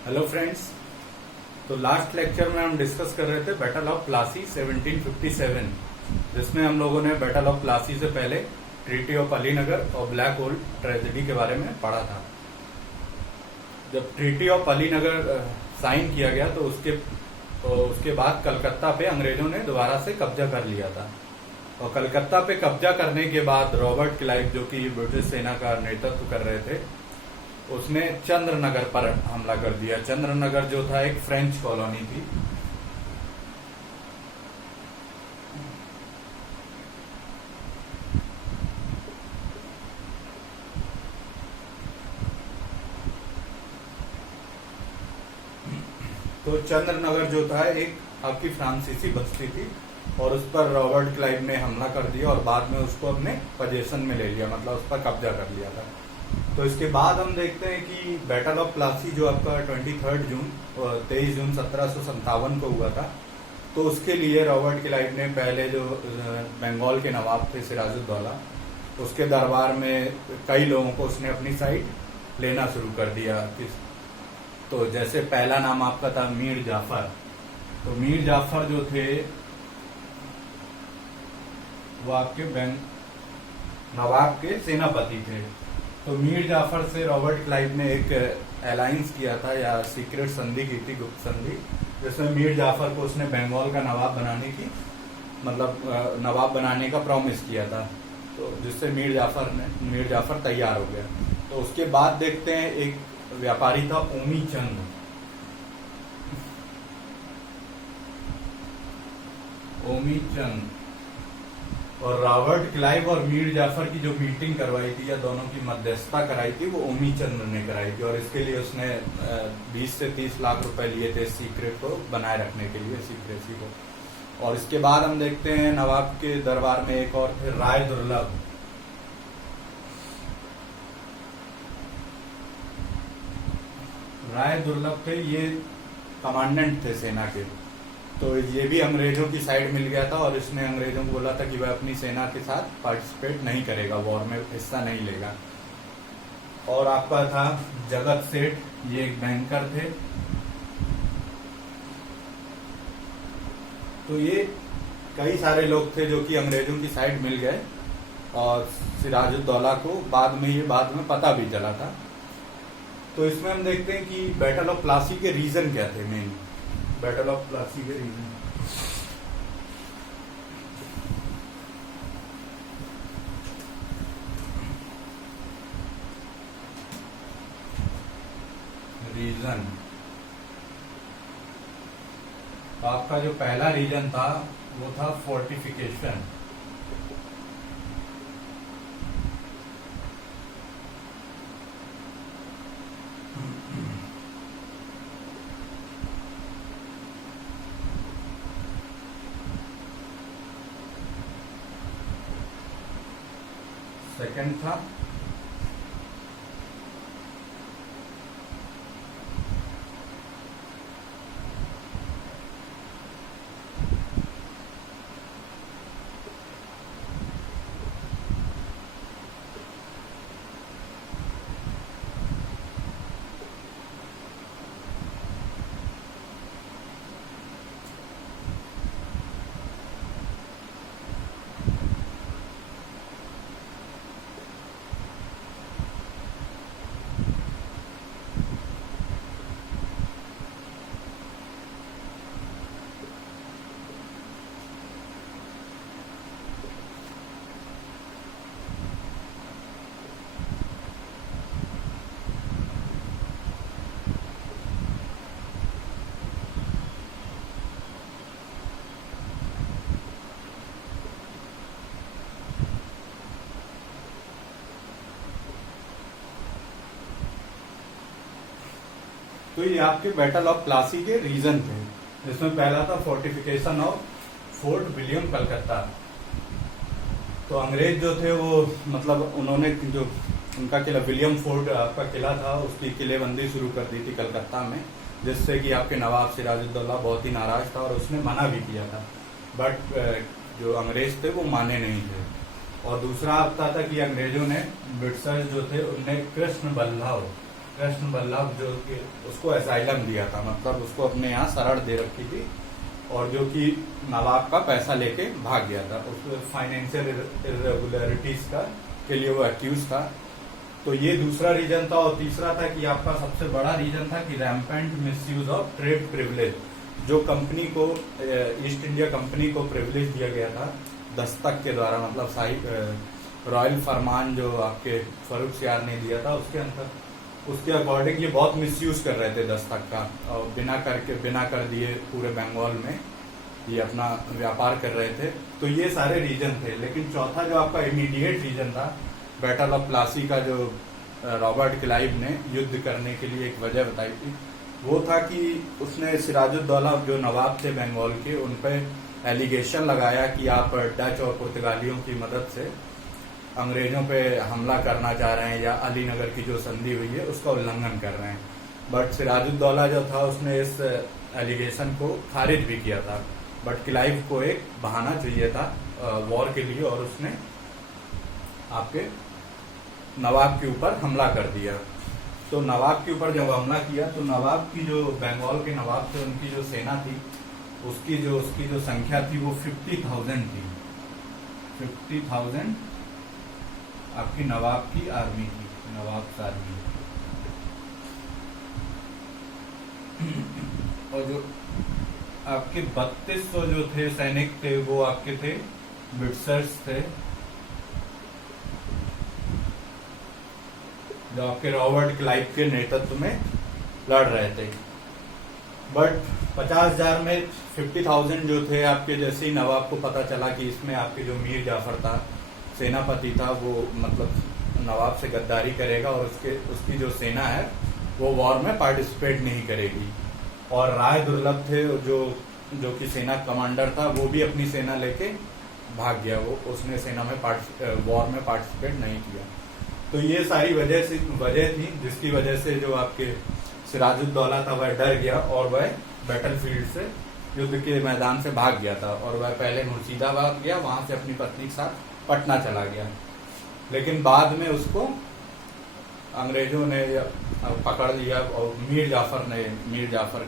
Hello friends. तो last lecture में हम डिस्कस कर रहे थे बैटल ऑफ प्लासी 1757, जिसमें हम लोगों ने बैटल ऑफ प्लासी से पहले ट्रीटी ऑफ अलीनगर और ब्लैक होल ट्रेजेडी के बारे में पढ़ा था। जब ट्रीटी ऑफ अलीनगर साइन किया गया तो उसके बाद कलकत्ता पे अंग्रेजों ने दोबारा से कब्जा कर लिया था। और कलकत्ता पे कब्जा करने के बाद रॉबर्ट क्लाइव, जो कि ब्रिटिश सेना का नेतृत्व कर रहे थे, उसने चंद्रनगर पर हमला कर दिया। चंद्रनगर जो था एक फ्रेंच कॉलोनी थी। तो चंद्रनगर जो था एक आपकी फ्रांसीसी बस्ती थी और उस पर रॉबर्ट क्लाइव ने हमला कर दिया और बाद में उसको अपने पोजीशन में ले लिया, मतलब उस पर कब्जा कर लिया था। तो इसके बाद हम देखते हैं कि बैटल ऑफ प्लासी जो आपका 23 जून 1757 को हुआ था, तो उसके लिए रॉबर्ट क्लाइव ने पहले जो बंगाल के नवाब थे सिराजुद्दौला, उसके दरबार में कई लोगों को उसने अपनी साइड लेना शुरू कर दिया। तो जैसे पहला नाम आपका था मीर जाफर। तो मीर जाफर जो थे वो आपके नवाब के सेनापति थे। तो मीर जाफर से रॉबर्ट क्लाइव ने एक अलायंस किया था या सीक्रेट संधि की थी, गुप्त संधि, जिसमें मीर जाफर को उसने बंगाल का नवाब बनाने की नवाब बनाने का प्रॉमिस किया था। तो जिससे मीर जाफर तैयार हो गया। तो उसके बाद देखते हैं एक व्यापारी था ओमी चंद। और रॉबर्ट क्लाइव और मीर जाफर की जो मीटिंग करवाई थी या दोनों की मध्यस्थता कराई थी वो ओमी चंद ने कराई थी। और इसके लिए उसने 20 से 30 लाख रुपए लिए थे सीक्रेट को बनाए रखने के लिए, सीक्रेसी को। और इसके बाद हम देखते हैं नवाब के दरबार में एक और थे राय दुर्लभ। राय दुर्लभ थे, ये कमांडेंट थे सेना के। तो ये भी अंग्रेजों की साइड मिल गया था और इसने अंग्रेजों को बोला था कि वह अपनी सेना के साथ पार्टिसिपेट नहीं करेगा, वॉर में हिस्सा नहीं लेगा। और आपका था जगत सेठ, ये एक बैंकर थे। तो ये कई सारे लोग थे जो कि अंग्रेजों की साइड मिल गए और सिराजुद्दौला को बाद में पता भी चला था। तो इसमें हम देखते हैं कि बैटल ऑफ प्लासी के रीजन क्या थे। मेन बैटल ऑफ प्लासी के रीजन आपका जो पहला रीजन था वो था फोर्टिफिकेशन। सेकंड था तो ये आपके बैटल ऑफ प्लासी के रीजन थे, जिसमें पहला था fortification of fort William Calcutta. तो अंग्रेज जो थे वो मतलब उन्होंने जो उनका किला विलियम फोर्ट आपका किला था उसकी किलेबंदी शुरू कर दी थी कलकत्ता में, जिससे कि आपके नवाब सिराजुद्दौला बहुत ही नाराज था और उसने मना भी किया था। बट जो अंग्रेज थे वो माने नहीं थे। और दूसरा आता था कि अंग्रेजों ने ब्रिटिशर्स जो थे उन्हें कृष्ण बल्लभ जो कि उसको असाइलम दिया था, मतलब उसको अपने यहाँ शरण दे रखी थी, और जो कि नवाब का पैसा लेके भाग गया था, उस फाइनेंशियल इरेगुलरिटीज का के लिए वो एक्यूज था। तो ये दूसरा रीजन था। और तीसरा था कि आपका सबसे बड़ा रीजन था कि rampant misuse of trade privilege, जो कंपनी को ईस्ट इंडिया कंपनी को प्रिविलेज दिया गया था दस्तक के द्वारा, मतलब शाही रॉयल फरमान जो आपके फरूख सियार ने दिया था उसके अंदर, उसके अकॉर्डिंग ये बहुत मिसयूज कर रहे थे दस्तक का, और बिना कर दिए पूरे बंगाल में ये अपना व्यापार कर रहे थे। तो ये सारे रीजन थे। लेकिन चौथा जो आपका इमीडिएट रीजन था, बैटल ऑफ प्लासी का, जो रॉबर्ट क्लाइव ने युद्ध करने के लिए एक वजह बताई थी, वो था कि उसने सिराजुद्दौला जो नवाब थे बंगाल के, उन पर एलिगेशन लगाया कि आप डच और पुर्तगालियों की मदद से अंग्रेजों पे हमला करना चाह रहे हैं, या अलीनगर की जो संधि हुई है उसका उल्लंघन कर रहे हैं। बट सिराजुद्दौला जो था उसने इस एलिगेशन को खारिज भी किया था। बट क्लाइव को एक बहाना चाहिए था वॉर के लिए, और उसने आपके नवाब के ऊपर हमला कर दिया। तो नवाब के ऊपर जब हमला किया तो नवाब की जो बंगाल के नवाब थे उनकी जो सेना थी, उसकी जो संख्या थी वो 50,000 थी। 50,000 आपकी नवाब की आर्मी थी, नवाब आर्मी। और जो आपके 3200 जो थे सैनिक थे वो आपके थे ब्रिटिशर्स थे, जो आपके रॉबर्ट क्लाइव के नेतृत्व में लड़ रहे थे। बट 50,000 में 50,000 जो थे आपके, जैसे ही नवाब को पता चला कि इसमें आपके जो मीर जाफर था सेनापति था, वो मतलब नवाब से गद्दारी करेगा और उसकी जो सेना है वो वॉर में पार्टिसिपेट नहीं करेगी। और राय दुर्लभ थे जो कि सेना कमांडर था, वो भी अपनी सेना लेके भाग गया, वो उसने सेना में वॉर में पार्टिसिपेट नहीं किया। तो ये सारी वजह थी जिसकी वजह से जो आपके सिराजुद्दौला था वह डर गया और वह बैटलफील्ड से, युद्ध के मैदान से भाग गया था। और वह पहले मुर्शिदाबाद गया, वहां से अपनी पत्नी के साथ पटना चला गया। लेकिन बाद में उसको अंग्रेजों ने पकड़ लिया और मीर जाफर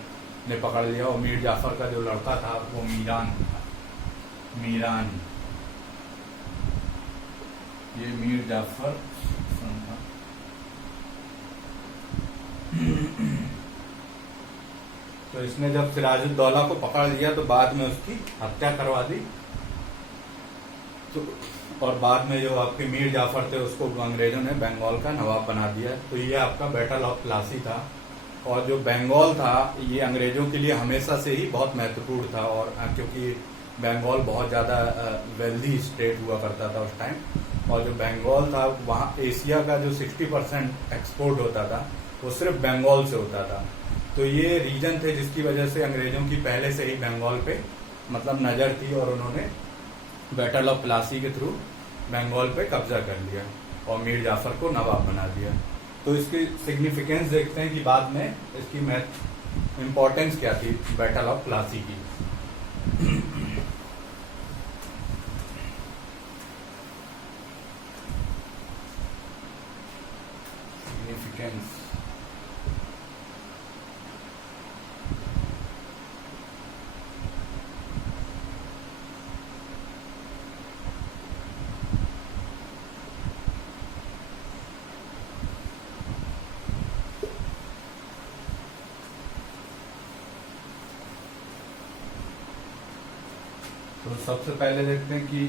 ने पकड़ लिया। और मीर जाफर का जो लड़का था वो मीरान, ये मीर जाफर था। तो इसने जब सिराजुद्दौला को पकड़ लिया तो बाद में उसकी हत्या करवा दी। तो और बाद में जो आपके मीर जाफर थे उसको अंग्रेजों ने बंगाल का नवाब बना दिया। तो ये आपका बैटल ऑफ प्लासी था। और जो बंगाल था ये अंग्रेजों के लिए हमेशा से ही बहुत महत्वपूर्ण था, और क्योंकि बंगाल बहुत ज़्यादा वेल्दी स्टेट हुआ करता था उस टाइम। और जो बंगाल था वहाँ एशिया का जो 60% एक्सपोर्ट होता था वो सिर्फ बंगाल से होता था। तो ये रीजन थे जिसकी वजह से अंग्रेजों की पहले से ही बंगाल पे मतलब नज़र थी, और उन्होंने बैटल ऑफ प्लासी के थ्रू बंगाल पे कब्जा कर लिया और मीर जाफर को नवाब बना दिया। तो इसकी सिग्निफिकेंस देखते हैं कि बाद में इसकी इम्पोर्टेंस क्या थी बैटल ऑफ प्लासी की। सिग्निफिकेंस तो सबसे पहले देखते हैं कि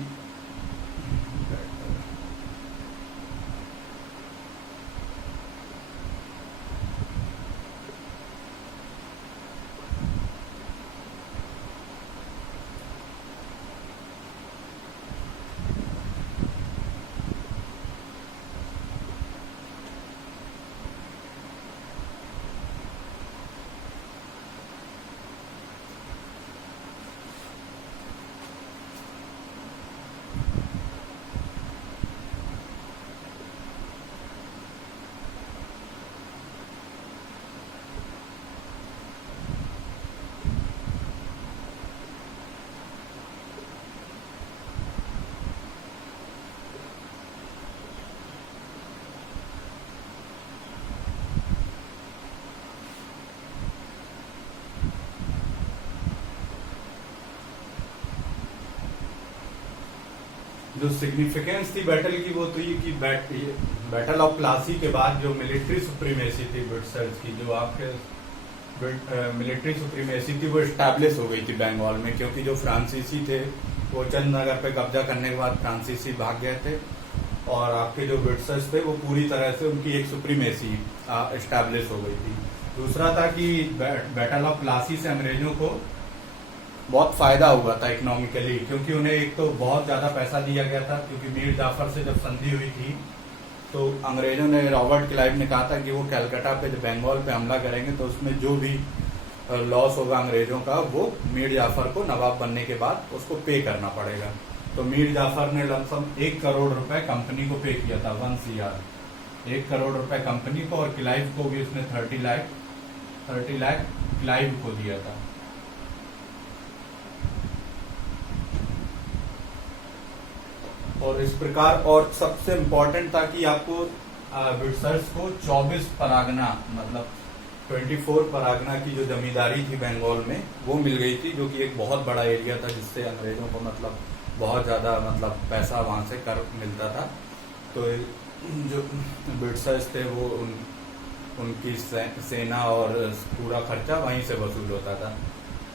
जो सिग्निफिकेंस थी बैटल की वो तो ये कि बैटल ऑफ प्लासी के बाद जो मिलिट्री सुप्रीमेसी थी ब्रिटिशर्स की, जो आपके मिलिट्री सुप्रीमेसी थी वो इस्टेब्लिश हो गई थी बंगाल में, क्योंकि जो फ्रांसीसी थे वो चंद नगर पे कब्जा करने के बाद फ्रांसीसी भाग गए थे और आपके जो ब्रिटिशर्स थे वो पूरी तरह से उनकी एक सुप्रीमेसी इस्टेब्लिश हो गई थी। दूसरा था कि बैटल ऑफ प्लासी से अंग्रेजों को बहुत फायदा हुआ था इकोनॉमिकली, क्योंकि उन्हें एक तो बहुत ज्यादा पैसा दिया गया था, क्योंकि मीर जाफर से जब संधि हुई थी तो अंग्रेजों ने, रॉबर्ट क्लाइव ने कहा था कि वो कलकत्ता पे जब बंगाल पे हमला करेंगे तो उसमें जो भी लॉस होगा अंग्रेजों का वो मीर जाफर को नवाब बनने के बाद उसको पे करना पड़ेगा। तो मीर जाफर ने लमसम 1 करोड़ रुपए कंपनी को पे किया था, 1 CR, 1 करोड़ रुपए कंपनी को, और क्लाइव को भी उसने 30 लाख क्लाइव को दिया था। और इस प्रकार, और सबसे इम्पोर्टेंट था कि आपको ब्रिटिशर्स को 24 परागना मतलब 24 परागना की जो जमींदारी थी बंगाल में वो मिल गई थी, जो कि एक बहुत बड़ा एरिया था जिससे अंग्रेजों को मतलब बहुत ज्यादा मतलब पैसा वहां से कर मिलता था। तो जो ब्रिटिशर्स थे वो उनकी सेना और पूरा खर्चा वहीं से वसूल होता था।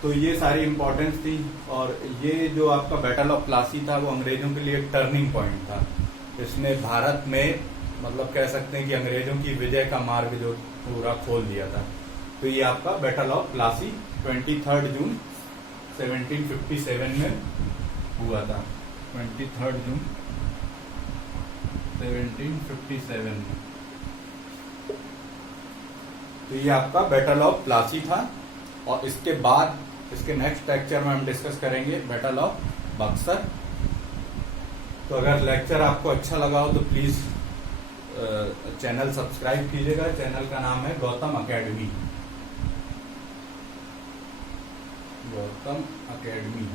तो ये सारी इम्पोर्टेंस थी, और ये जो आपका बैटल ऑफ प्लासी था वो अंग्रेजों के लिए एक टर्निंग पॉइंट था। इसने भारत में मतलब कह सकते हैं कि अंग्रेजों की विजय का मार्ग जो पूरा खोल दिया था। तो ये आपका बैटल ऑफ प्लासी 23 जून 1757 में हुआ था, 23 जून 1757 में। तो ये आपका बैटल ऑफ प्लासी था, और इसके बाद इसके नेक्स्ट लेक्चर में हम डिस्कस करेंगे बैटल ऑफ बक्सर। तो अगर लेक्चर आपको अच्छा लगा हो तो प्लीज चैनल सब्सक्राइब कीजिएगा। चैनल का नाम है Gautam academy, Gautam academy.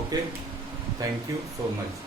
Okay, thank you so much.